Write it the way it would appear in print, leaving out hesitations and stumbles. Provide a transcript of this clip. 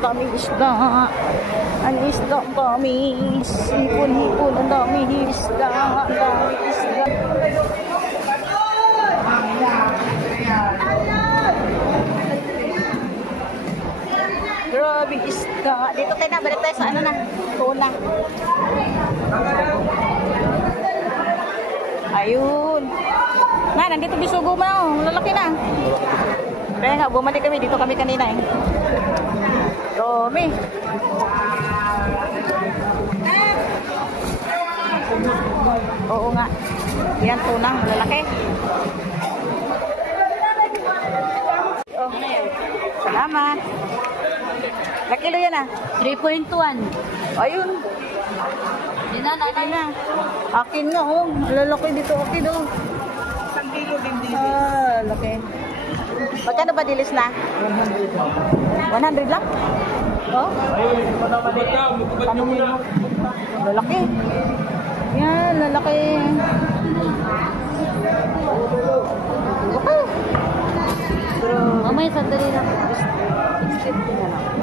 daming isda. Ang isda kami. Hipon-hipon, ang daming isda. Ang daming isda. Grabe isda. Dito tayo na, balik tayo sa ano na, tuna. Ayun. Na, nandito bisugo mo na, oh. Lalaki na. Kaya nga, bumalik kami. Dito kami kanina eh. Dami. Oo nga. Yan, tuna. Lalaki. Oh. Salamat. Nakilo yan ah? 3.1. Ayun. Yan na, nanay na. Akin nga oh. Lalaki dito. Akin oh. 1 kilo din dilis. Ah, laki. Magkano ba dilis na? 100 lang? Oh? Lalaki. Yan, lalaki. Okay. Mamaya sandali lang. 650 na lang.